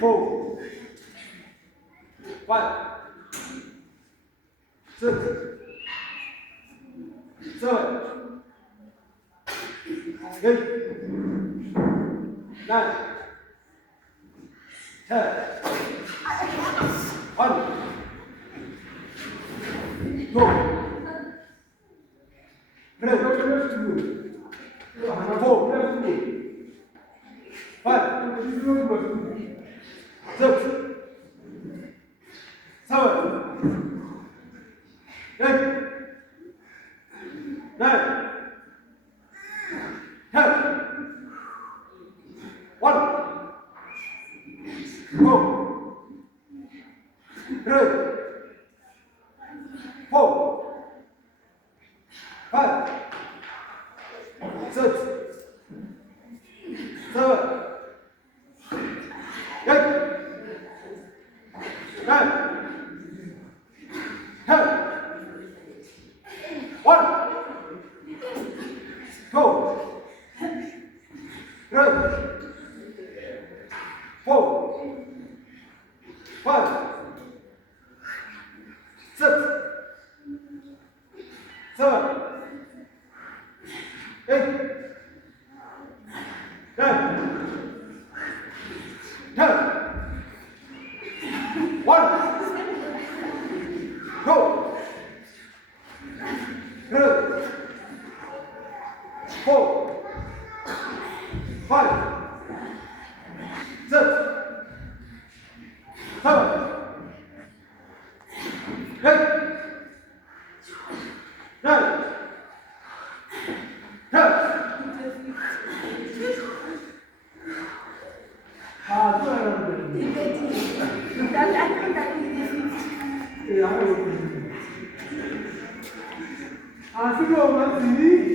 4, 5, 6, 7, 8, 9, 10, 1, 2, 3, 4, 5, 6, 7, 8, 9, 10, 1, 2, 3, 4, 5, 6, 7, 8, 9, 10, 1, 2, 3, 4, 5, 6, 7, 8, 9, 10, 1, 2, 3, 4, 5, 6, 7, 8, 9, 10. 아, 좋아요. 아, 수고하셨습니다.